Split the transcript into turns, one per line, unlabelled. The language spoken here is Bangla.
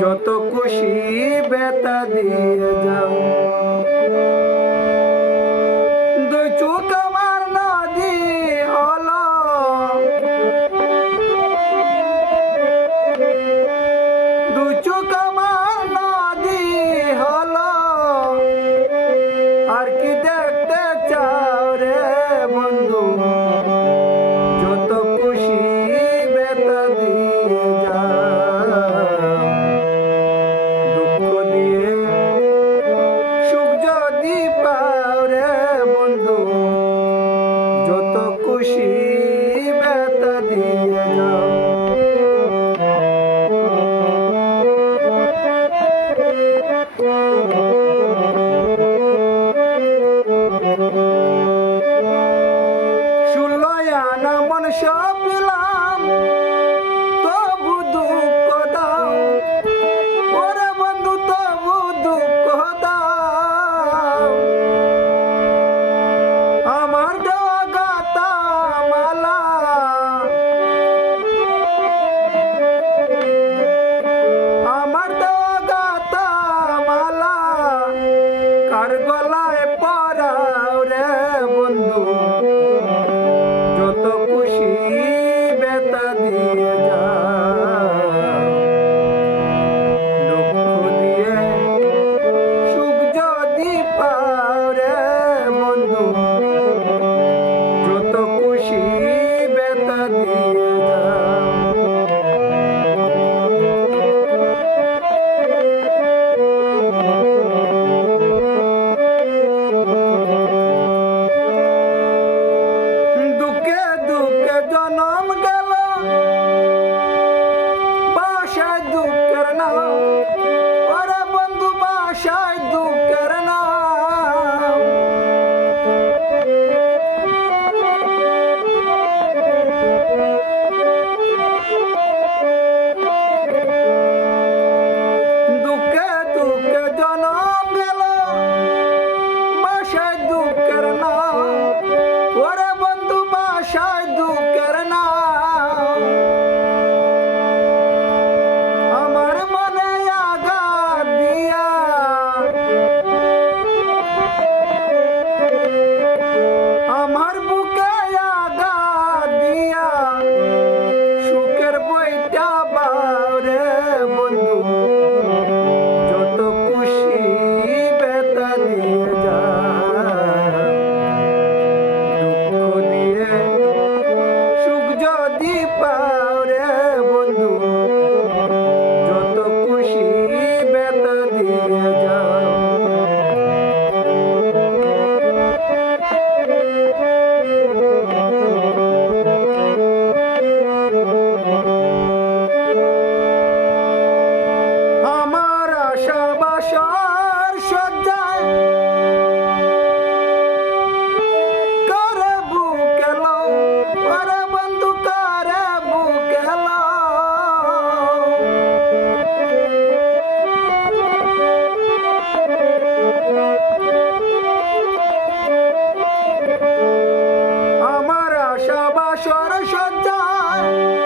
যত খুশি বেতা দিয়ে যাও। ষোলোয় আনা মন সব সজ্জায়